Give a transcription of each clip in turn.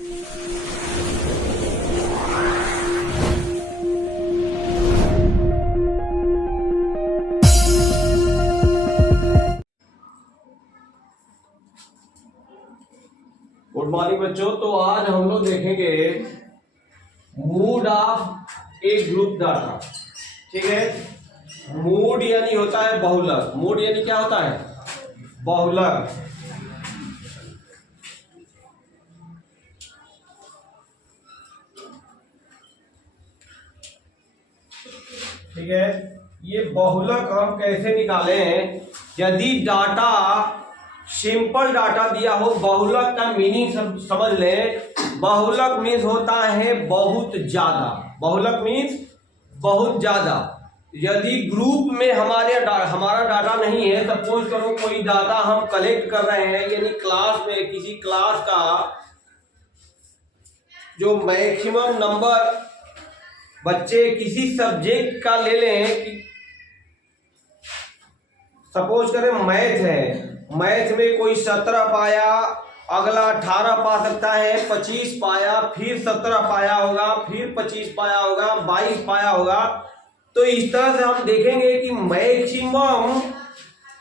Good morning बच्चों। तो आज हम लोग देखेंगे mood of a group data. ठीक है, मूड यानी होता है बहुलक। मूड यानी क्या होता है? बहुलक। ठीक है, ये बहुलक हम कैसे निकालें? यदि डाटा सिंपल डाटा दिया हो, बहुलक का मीनिंग समझ लें। बहुलक मीन्स होता है बहुत ज्यादा। बहुलक मीन्स बहुत ज्यादा। यदि ग्रुप में हमारा डाटा नहीं है, सपोज करो कोई डाटा हम कलेक्ट कर रहे हैं, यानी क्लास में किसी क्लास का जो मैक्सिमम नंबर बच्चे किसी सब्जेक्ट का ले लें कि सपोज करें मैथ है, मैथ में कोई 17 पाया, अगला 18 पा सकता है, 25 पाया, फिर 17 पाया होगा, फिर 25 पाया होगा, 22 पाया होगा। तो इस तरह से हम देखेंगे कि मैक्सिमम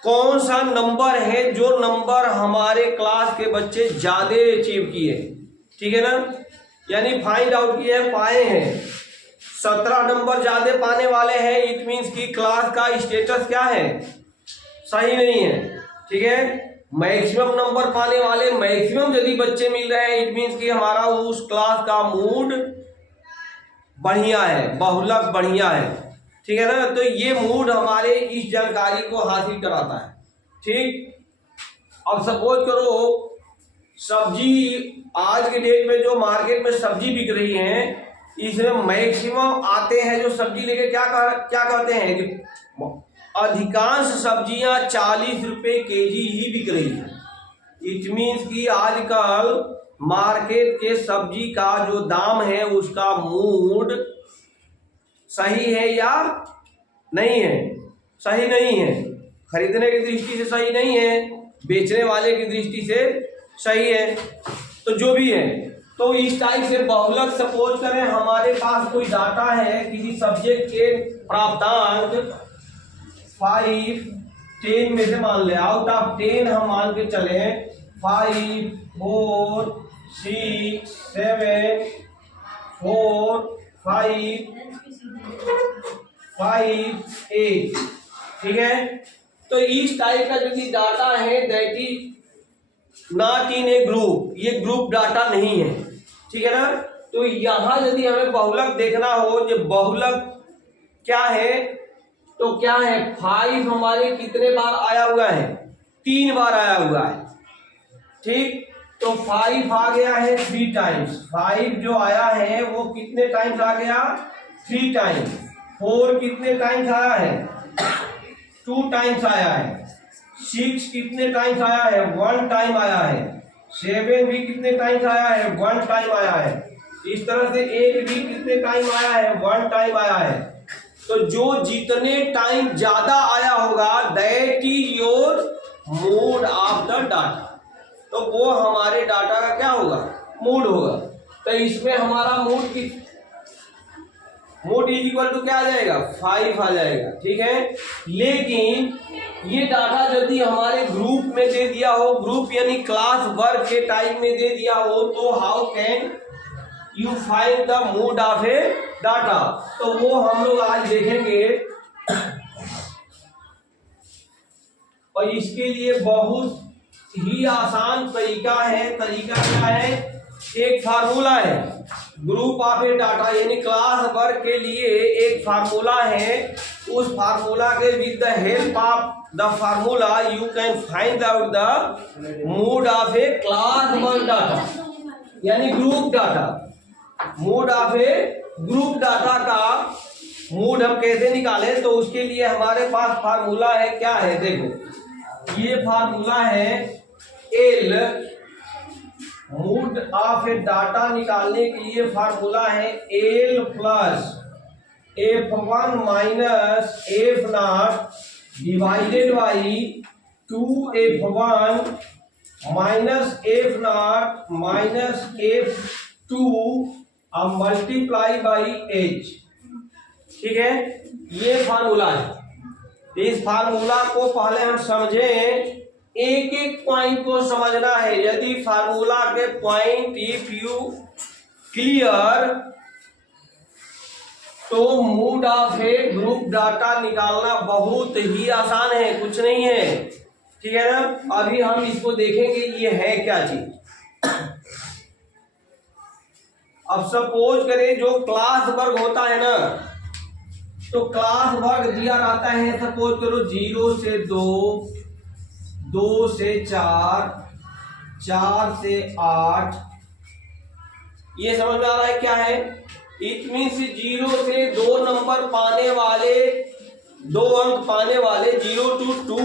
कौन सा नंबर है जो नंबर हमारे क्लास के बच्चे ज्यादा अचीव किए। ठीक है ना, यानी फाइंड आउट किए हैं, पाए हैं। 17 नंबर ज्यादा पाने वाले हैं, इट मीन्स कि क्लास का स्टेटस क्या है? सही नहीं है। ठीक है, मैक्सिमम नंबर पाने वाले मैक्सिमम यदि बच्चे मिल रहे हैं, इट मीन्स कि हमारा उस क्लास का मूड बढ़िया है, बहुलक बढ़िया है। ठीक है ना, तो ये मूड हमारे इस जानकारी को हासिल कराता है। ठीक, अब सपोज करो सब्जी, आज के डेट में जो मार्केट में सब्जी बिक रही है, इसमें मैक्सिमम आते हैं जो सब्जी लेके क्या कहते हैं कि अधिकांश सब्जियां 40 रुपए केजी ही बिक रही है। इट मीन्स कि आजकल मार्केट के सब्जी का जो दाम है उसका मूड सही है या नहीं है? सही नहीं है। खरीदने की दृष्टि से सही नहीं है, बेचने वाले की दृष्टि से सही है। तो जो भी है, तो इस टाइप से बहुलक सपोज करें हमारे पास कोई डाटा है किसी सब्जेक्ट के प्राप्तांक 5, 10 में से मान ले, आउट ऑफ 10 हम मान के चले 5, 4, 6, 7, 4, 5, 8। ठीक है, तो इस टाइप का जो डाटा है that is not in A group, ये ग्रुप डाटा नहीं है। ठीक है ना, तो यहां यदि हमें बहुलक देखना हो, जो बहुलक क्या है, तो क्या है 5 हमारे कितने बार आया हुआ है? 3 बार आया हुआ है। ठीक, तो 5 आ गया है 3 टाइम्स। 5 जो आया है वो कितने टाइम्स आ गया? 3 टाइम्स। 4 कितने टाइम्स आया है? 2 टाइम्स आया है। 6 कितने टाइम्स आया है? 1 टाइम आया है। 7 भी कितने टाइम्स आया है? 1 टाइम आया है। इस तरह से 8 भी कितने टाइम आया है? 1 टाइम आया है। तो जो जितने टाइम ज्यादा आया होगा that is your mood off the data, तो वो हमारे डाटा का क्या होगा? मूड होगा। तो इसमें हमारा मूड इज इक्वल टू क्या आ जाएगा? 5 आ जाएगा। ठीक है, लेकिन ये डाटा यदि हमारे ग्रुप में दे दिया हो, ग्रुप यानी क्लास वर्क के टाइम में दे दिया हो, तो how can you find the mode of a data? तो वो हम लोग आज देखेंगे। और इसके लिए बहुत ही आसान तरीका है। तरीका क्या है? एक फार्मूला है ग्रुप ऑफ ए डाटा, यानी क्लास वर्क के लिए एक फार्मूला है। उस फार्मूला के with the help of the formula you can find out the mode of a class work data, यानी group data. Mode of a group data का mode हम कैसे निकालें? तो उसके लिए हमारे पास फार्मूला है। क्या है? देखो, ये फार्मूला है L. Mood of a data निकालने के लिए फार्मूला है L plus F1 minus F0 divided by 2F1 minus F not minus F2 अब मल्टीप्लाई बाई एच। ठीक है, ये फार्मूला है। इस फार्मूला को पहले हम समझें, एक एक पॉइंट को समझना है। यदि फार्मूला के पॉइंट इफ यू क्लियर तो mood of a group data निकालना बहुत ही आसान है, कुछ नहीं है। ठीक है ना, अभी हम इसको देखेंगे ये है क्या चीज। अब सपोज करें जो क्लास वर्ग होता है ना, तो क्लास वर्ग दिया रहता है, सपोज करो 0 से 2, 2 से 4, 4 से 8। ये समझ में आ रहा है क्या है? इट मीन्स 0 से 2 नंबर पाने वाले, 2 अंक पाने वाले 0 to 2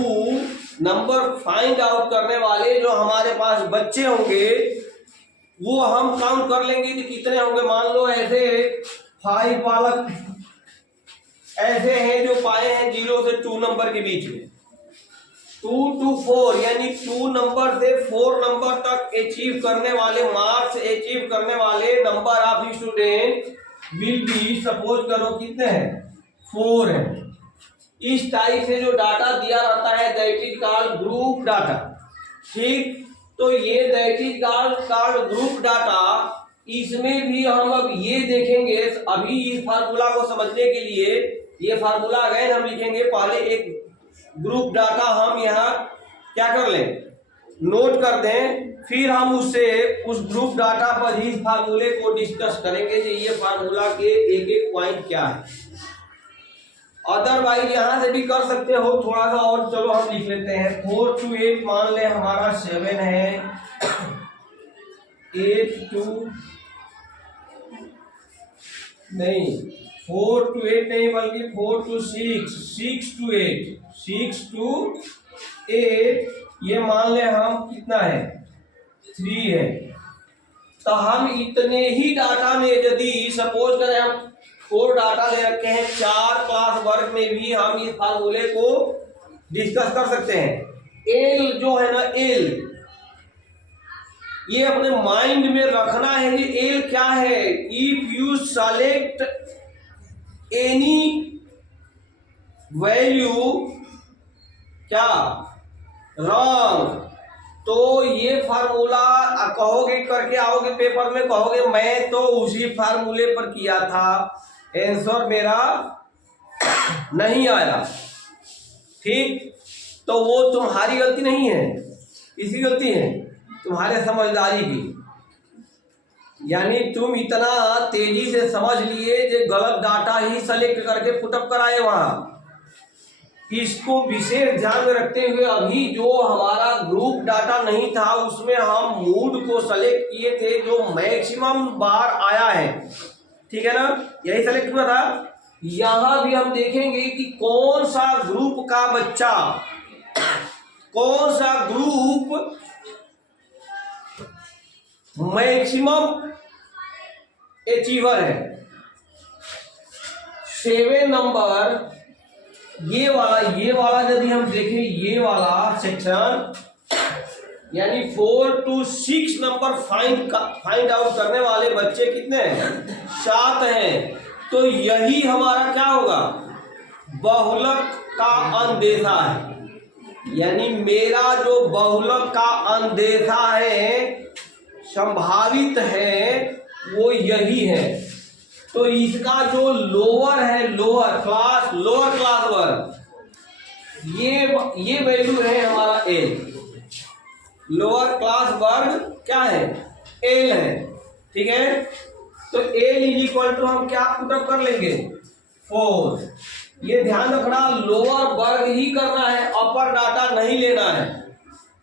नंबर फाइंड आउट करने वाले जो हमारे पास बच्चे होंगे, वो हम काउंट कर लेंगे कि कितने होंगे। मान लो ऐसे 5 बालक ऐसे हैं जो पाए हैं 0 से 2 नंबर के बीच में। 2 to 4 यानी 2 नंबर से 4 नंबर तक अचीव करने वाले, मार्क्स अचीव करने वाले number of student will be, suppose करो कितने हैं, 4 है। इस टाइप से जो डाटा दिया रहता है that is called group data. ठीक, तो ये that is called group data. इसमें भी हम अब ये देखेंगे, अभी इस फार्मूला को समझने के लिए ये फार्मूला अगेन हम लिखेंगे। पहले एक ग्रुप डाटा हम यहाँ क्या कर लें, नोट कर दें, फिर हम उससे उस ग्रुप डाटा पर ही इस फार्मूले को डिस्कस करेंगे कि ये फार्मूला के एक एक पॉइंट क्या है। अदरवाइज यहां से भी कर सकते हो थोड़ा सा और, चलो हम लिख लेते हैं। 4 to 8 मान ले हमारा 7 है, 8 to नहीं 4 to 8 नहीं बल्कि 4 to 6, 6 to 8, 6 to 8 ये मान ले हम कितना है, 3 है। तो हम इतने ही डाटा में यदि सपोज करें हम 4 डाटा ले रखे हैं, 4 क्लास वर्ग में भी हम इस फार्मूले को डिस्कस कर सकते हैं। एल जो है ना, एल ये अपने माइंड में रखना है कि एल क्या है। If you select any value क्या रॉन्ग, तो ये फार्मूला कहोगे, करके आओगे पेपर में, कहोगे मैं तो उसी फार्मूले पर किया था, आंसर मेरा नहीं आया। ठीक, तो वो तुम्हारी गलती नहीं है, इसी गलती है तुम्हारे समझदारी की। यानी तुम इतना तेजी से समझ लिए जो गलत डाटा ही सेलेक्ट करके पुटअप कराए वहां। इसको विशेष ध्यान में रखते हुए अभी जो हमारा ग्रुप डाटा नहीं था उसमें हम मूड को सेलेक्ट किए थे जो मैक्सिमम बार आया है। ठीक है ना, यही सेलेक्ट हुआ था। यहां भी हम देखेंगे कि कौन सा ग्रुप का बच्चा, कौन सा ग्रुप मैक्सिमम अचीवर है। 7 नंबर ये वाला यदि हम देखें, ये वाला सेक्शन यानी 4 to 6 नंबर फाइंड आउट करने वाले बच्चे कितने हैं, 7 हैं। तो यही हमारा क्या होगा, बहुलक का अंदेशा है। यानी मेरा जो बहुलक का अंदेशा है, संभावित है, वो यही है। तो इसका जो लोअर है, लोअर क्लास वर्ग, ये वैल्यू है हमारा एल। लोअर क्लास वर्ग क्या है, एल है। ठीक है, तो एल इज इक्वल टू हम क्या पुटअप कर लेंगे, 4। ये ध्यान रखना, लोअर वर्ग ही करना है, अपर डाटा नहीं लेना है।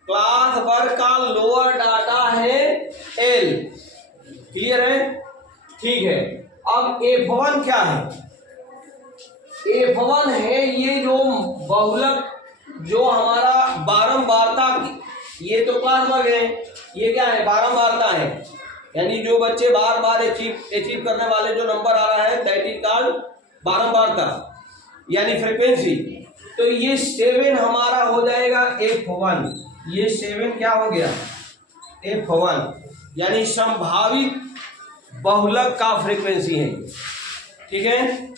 क्लास वर्ग का लोअर डाटा है एल। क्लियर है? ठीक है। अब F1 क्या है, F1 है ये जो बहुलक, जो हमारा बारंबारता, ये तो क्लास वर्ग है, ये क्या है, बारंबारता है। यानी जो बच्चे बार बार अचीव करने वाले जो नंबर आ रहा है दैट इज कॉल्ड बारंबारता यानी फ्रीक्वेंसी। तो ये 7 हमारा हो जाएगा F1। ये 7 क्या हो गया, F1, यानी संभावित बहुलक का फ्रीक्वेंसी है। ठीक है,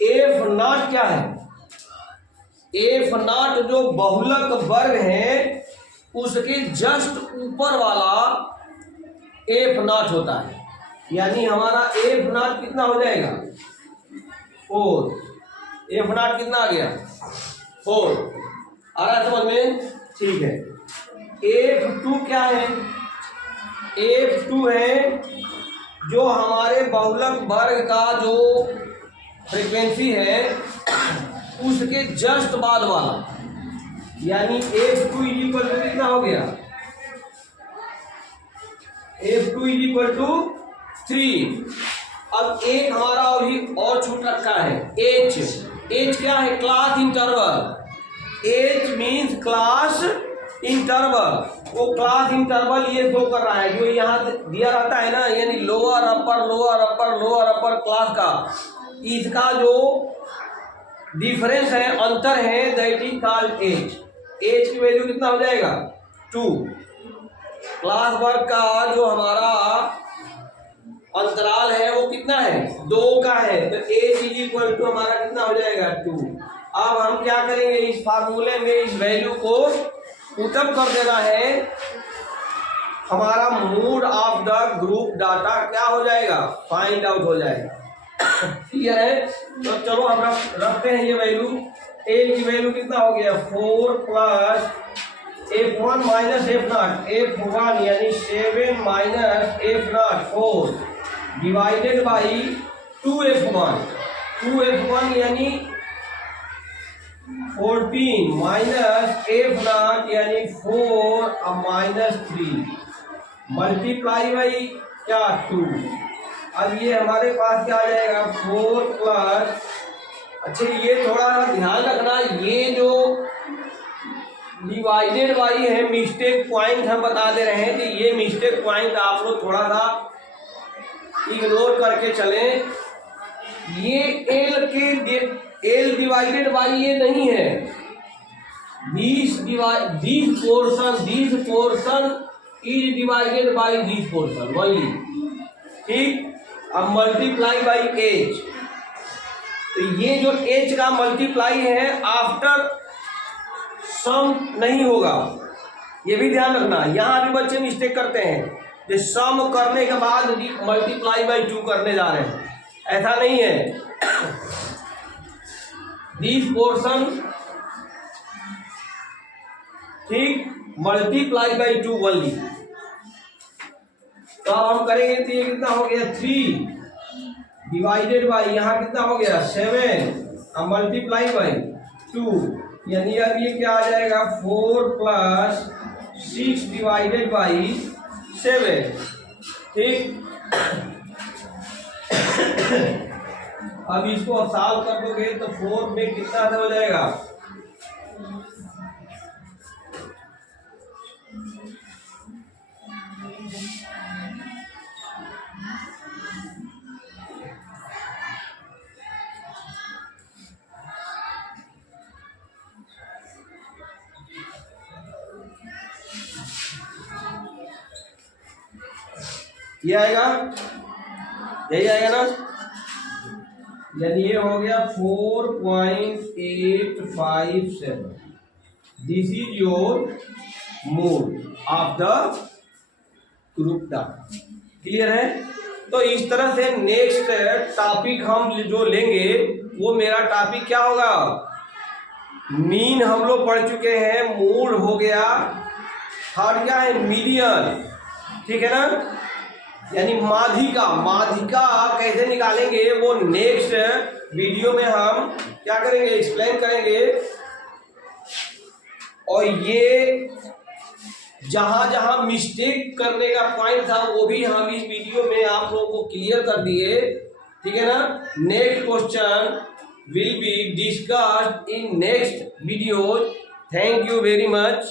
F0 क्या है, F0 जो बहुलक वर्ग है उसके जस्ट ऊपर वाला F0 होता है, यानी हमारा F0 कितना हो जाएगा, 4। F0 कितना आ गया, 4। आ रहा है समझ में? ठीक है। F2 क्या है, F2 है जो हमारे बहुलक वर्ग का जो फ्रीक्वेंसी है उसके जस्ट बाद वाला, यानी F2 इक्वल टू कितना हो गया, F2 इक्वल टू 3। अब एक हमारा अभी और छूट रखा है, H। H क्या है, class interval. H means class interval. वो क्लास इंटरवल ये शो कर रहा है जो यहाँ दिया रहता है ना, यानी lower upper lower upper lower upper class का, इसका जो डिफरेंस है, अंतर है, that is called H। H की वैल्यू कितना हो जाएगा, 2। क्लास वर्ग का जो हमारा अंतराल है वो कितना है, 2 का है, तो H इज इक्वल टू हमारा कितना हो जाएगा, 2। अब हम क्या करेंगे, इस फार्मूले में इस वैल्यू को पुटअप कर देना है, हमारा mode of the group data क्या हो जाएगा, फाइंड आउट हो जाएगा। क्लियर है? तो चलो हम रखते हैं ये वैल्यू। A की वैल्यू कितना हो गया, 4 plus F1 minus F0, F1 यानी 7 minus F0 4 divided by 2F1, 2F1 यानी 14 माइनस F0 यानी 4 अब माइनस 3 मल्टीप्लाई बाई क्या 2। अब ये हमारे पास क्या आ जाएगा, 4 प्लस, अच्छा ये थोड़ा ध्यान रखना, ये जो डिवाइडेड बाई है मिस्टेक पॉइंट हम बता दे रहे हैं कि ये मिस्टेक पॉइंट आप लोग थोड़ा सा इग्नोर करके चलें। ये L डिवाइडेड बाई ये नहीं है, this portion is divided by this portion only. ठीक, अब मल्टीप्लाई बाई H, तो ये जो H का मल्टीप्लाई है आफ्टर सम नहीं होगा, ये भी ध्यान रखना। यहाँ भी बच्चे मिस्टेक करते हैं, जो सम करने के बाद मल्टीप्लाई बाई 2 करने जा रहे हैं, ऐसा नहीं है। दिस पोर्शन, ठीक, मल्टीप्लाई बाई 2 ओनली। तो अब हम करेंगे तो ये कितना हो गया, 3 डिवाइडेड बाई यहाँ कितना हो गया, 7 अब मल्टीप्लाई बाई 2, यानी अब ये क्या आ जाएगा, 4 प्लस 6 डिवाइडेड बाई 7। ठीक, अब इसको सॉल्व कर दोगे तो 4 में कितना हो जाएगा, ये आएगा, यही आएगा ना, यानी ये हो गया 4.857। This is your mode of the group data. Clear है? तो इस तरह से नेक्स्ट टॉपिक हम जो लेंगे वो मेरा टॉपिक क्या होगा, मीन हम लोग पढ़ चुके हैं, मोड हो गया, थर्ड क्या है, मीडियन। ठीक है ना, यानी माध्यिका, माध्यिका कैसे निकालेंगे वो नेक्स्ट वीडियो में हम क्या करेंगे, एक्सप्लेन करेंगे। और ये जहां जहां मिस्टेक करने का पॉइंट था वो भी हम इस वीडियो में आप लोगों को क्लियर कर दिए। ठीक है ना, next question will be discussed in next video. Thank you very much.